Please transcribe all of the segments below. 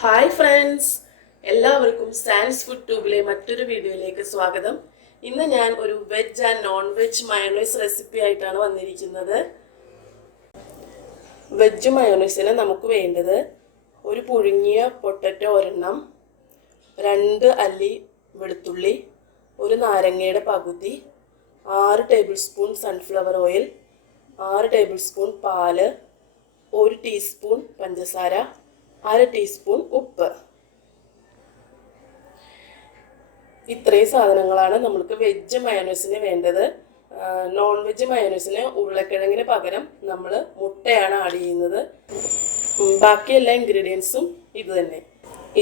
Hi friends, എല്ലാവർക്കും sans food ട്യൂബിലെ മറ്റൊരു വീഡിയോയിലേക്ക് സ്വാഗതം. ഇന്ന് ഞാൻ ഒരു veg and non veg mayonnaise recipe ആയിട്ടാണ് വന്നിരിക്കുന്നത്. വെജ് മയോണൈസിന് നമുക്ക് വേണ്ടത് ഒരു പുഴുങ്ങിയ പൊട്ടറ്റോ ഒരെണ്ണം, 2 അല്ലി വെളുത്തുള്ളി, ഒരു നാരങ്ങയുടെ പകുതി, 6 table spoon sunflower oil, 6 table spoon പാല്, 1 ടീസ്പൂൺ പഞ്ചസാര, 1/2 ടീസ്പൂൺ ഉപ്പ്. ഇത്രയും സാധനങ്ങളാണ് നമുക്ക് വെജ് മയോണൈസിന് വേണ്ടത്. നോൺ വെജ് മയോണൈസിന് ഉരുളക്കിഴങ്ങിന് പകരം നമ്മൾ മുട്ടയാണ് ആഡ് ചെയ്യുന്നത്. ബാക്കി എല്ലാ ഇൻഗ്രീഡിയൻസും ഇത് തന്നെ.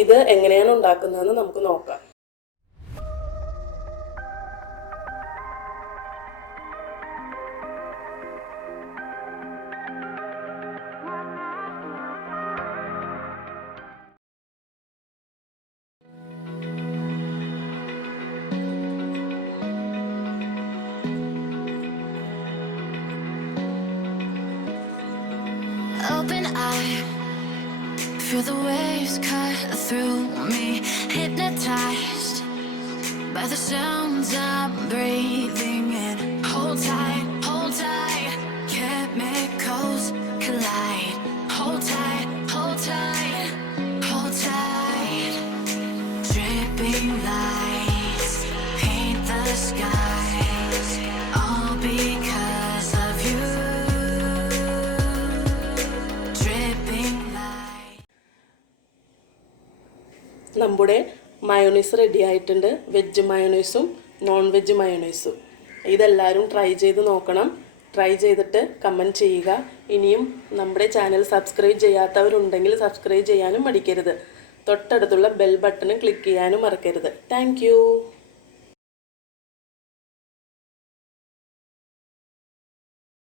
ഇത് എങ്ങനെയാണ് ഉണ്ടാക്കുന്നതെന്ന് നമുക്ക് നോക്കാം. Open eye, feel the waves cut through me, hypnotized by the sounds I'm breathing in. Hold tight, chemicals collide. Hold tight, hold tight, hold tight. Dripping lights paint the skies, all because of you. നമ്മുടെ mayonnaise ready ആയിട്ടുണ്ട്. Veg മയോണൈസും non veg മയോണൈസും. ഇതെല്ലാവരും try ചെയ്ത് നോക്കണം. Try ചെയ്തിട്ട് comment ചെയ്യുക. ഇനിയും നമ്മുടെ ചാനൽ സബ്സ്ക്രൈബ് ചെയ്യാത്തവരുണ്ടെങ്കിൽ സബ്സ്ക്രൈബ് ചെയ്യാനും മടിക്കരുത്. തൊട്ടടുത്തുള്ള ബെൽ ബട്ടൺ ക്ലിക്ക് ചെയ്യാനും മറക്കരുത്. താങ്ക്